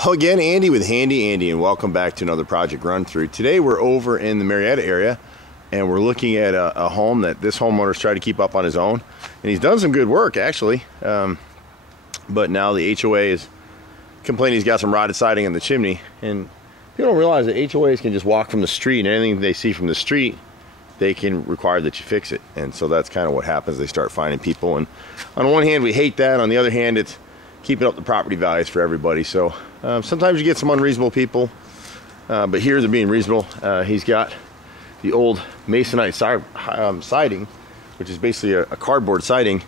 Hello again, Andy with Handy Andy, and welcome back to another project run through. Today we're over in the Marietta area and we're looking at a home that this homeowner's tried to keep up on his own, and he's done some good work actually, but now the HOA is complaining he's got some rotted siding on the chimney, and people don't realize that HOAs can just walk from the street, and anything they see from the street they can require that you fix it. And so that's kind of what happens. They start finding people, and on one hand we hate that, on the other hand it's keeping up the property values for everybody. So sometimes you get some unreasonable people, but here they're being reasonable. He's got the old masonite siding, which is basically a cardboard siding,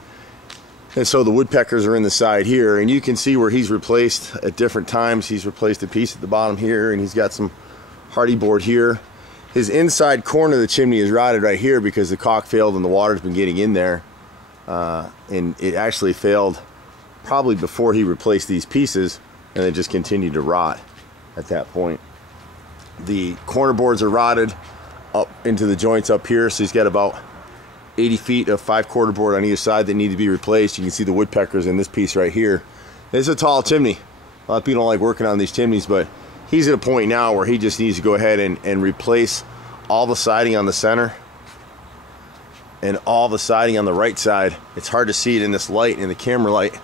and so the woodpeckers are in the side here, and you can see where he's replaced at different times. He's replaced a piece at the bottom here, and he's got some hardy board here. His inside corner of the chimney is rotted right here because the caulk failed and the water's been getting in there, and it actually failed probably before he replaced these pieces, and they just continued to rot at that point. The corner boards are rotted up into the joints up here, so he's got about 80 feet of 5/4 board on either side that need to be replaced. You can see the woodpeckers in this piece right here. It's a tall chimney. A lot of people don't like working on these chimneys, but he's at a point now where he just needs to go ahead and replace all the siding on the center and all the siding on the right side. It's hard to see it in this light, in the camera light,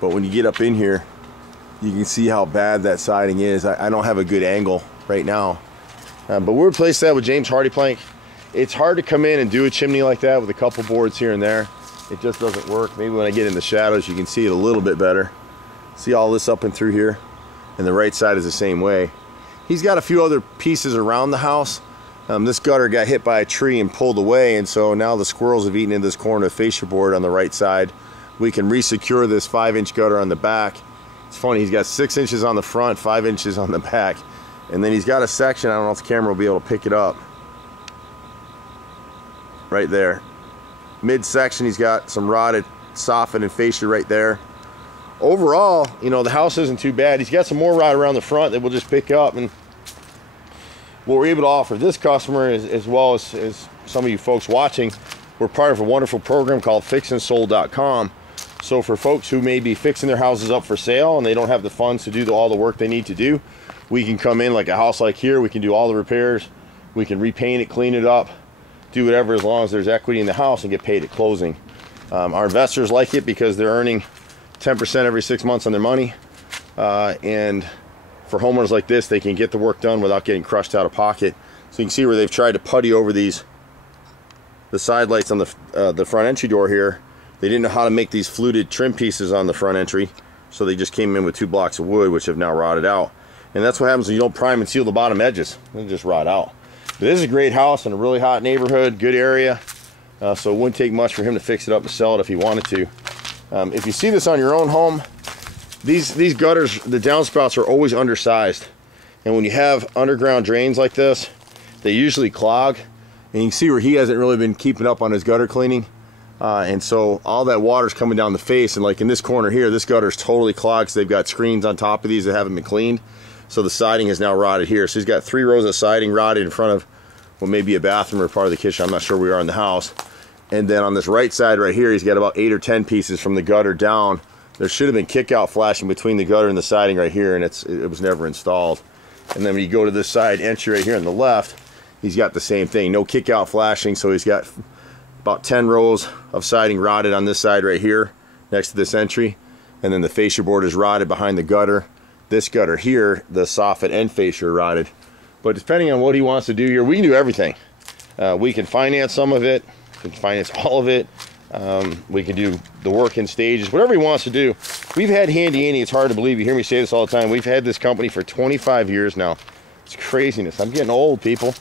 but when you get up in here, you can see how bad that siding is. I don't have a good angle right now, but we'll replace that with James Hardy plank. It's hard to come in and do a chimney like that with a couple boards here and there. It just doesn't work. Maybe when I get in the shadows, you can see it a little bit better. See all this up and through here, and the right side is the same way. He's got a few other pieces around the house. This gutter got hit by a tree and pulled away, and so now the squirrels have eaten into this corner of fascia board on the right side. We can resecure this 5-inch gutter on the back. It's funny, he's got 6 inches on the front, 5 inches on the back, and then he's got a section, I don't know if the camera will be able to pick it up, right there. Mid-section, he's got some rotted soffit and fascia right there. Overall, you know, the house isn't too bad. He's got some more rot around the front that we'll just pick up, and what we're able to offer this customer is, as well as some of you folks watching, we're part of a wonderful program called fixandsold.com. So for folks who may be fixing their houses up for sale and they don't have the funds to do all the work they need to do, we can come in like a house like here, we can do all the repairs, we can repaint it, clean it up, do whatever, as long as there's equity in the house, and get paid at closing. Our investors like it because they're earning 10% every 6 months on their money, and for homeowners like this, they can get the work done without getting crushed out of pocket. So you can see where they've tried to putty over the side lights on the front entry door here. They didn't know how to make these fluted trim pieces on the front entry, so they just came in with 2 blocks of wood, which have now rotted out. And that's what happens when you don't prime and seal the bottom edges. They just rot out. But this is a great house in a really hot neighborhood, good area, so it wouldn't take much for him to fix it up and sell it if he wanted to. If you see this on your own home, these gutters, the downspouts are always undersized, and when you have underground drains like this, they usually clog, and you can see where he hasn't really been keeping up on his gutter cleaning, and so all that water's coming down the face, and like in this corner here, this gutter is totally clogged, so they've got screens on top of these that haven't been cleaned, so the siding is now rotted here. So he's got 3 rows of siding rotted in front of what may be a bathroom or part of the kitchen. I'm not sure where we are in the house. And then on this right side right here, he's got about 8 or 10 pieces from the gutter down. There should have been kick-out flashing between the gutter and the siding right here, and it was never installed. And then when you go to this side entry right here on the left, he's got the same thing. No kick-out flashing, so he's got about 10 rows of siding rotted on this side right here next to this entry. And then the fascia board is rotted behind the gutter. This gutter here, the soffit and fascia are rotted. But depending on what he wants to do here, we can do everything. We can finance some of it, we can finance all of it. We can do the work in stages, whatever he wants to do. We've had Handy Andy, it's hard to believe, you hear me say this all the time, we've had this company for 25 years now. It's craziness. I'm getting old, people,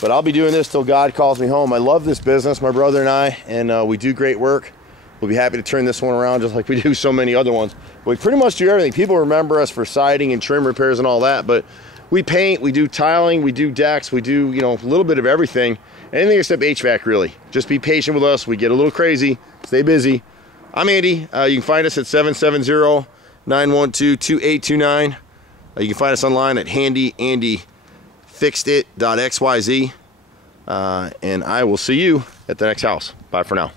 but I'll be doing this till God calls me home. I love this business, my brother and I, and we do great work. We'll be happy to turn this one around just like we do so many other ones. We pretty much do everything. People remember us for siding and trim repairs and all that, but we paint, we do tiling, we do decks, we do, you know, a little bit of everything. Anything except HVAC, really. Just be patient with us. We get a little crazy. Stay busy. I'm Andy. You can find us at 770-912-2829. You can find us online at HandyANDYFixedIt.xyz. And I will see you at the next house. Bye for now.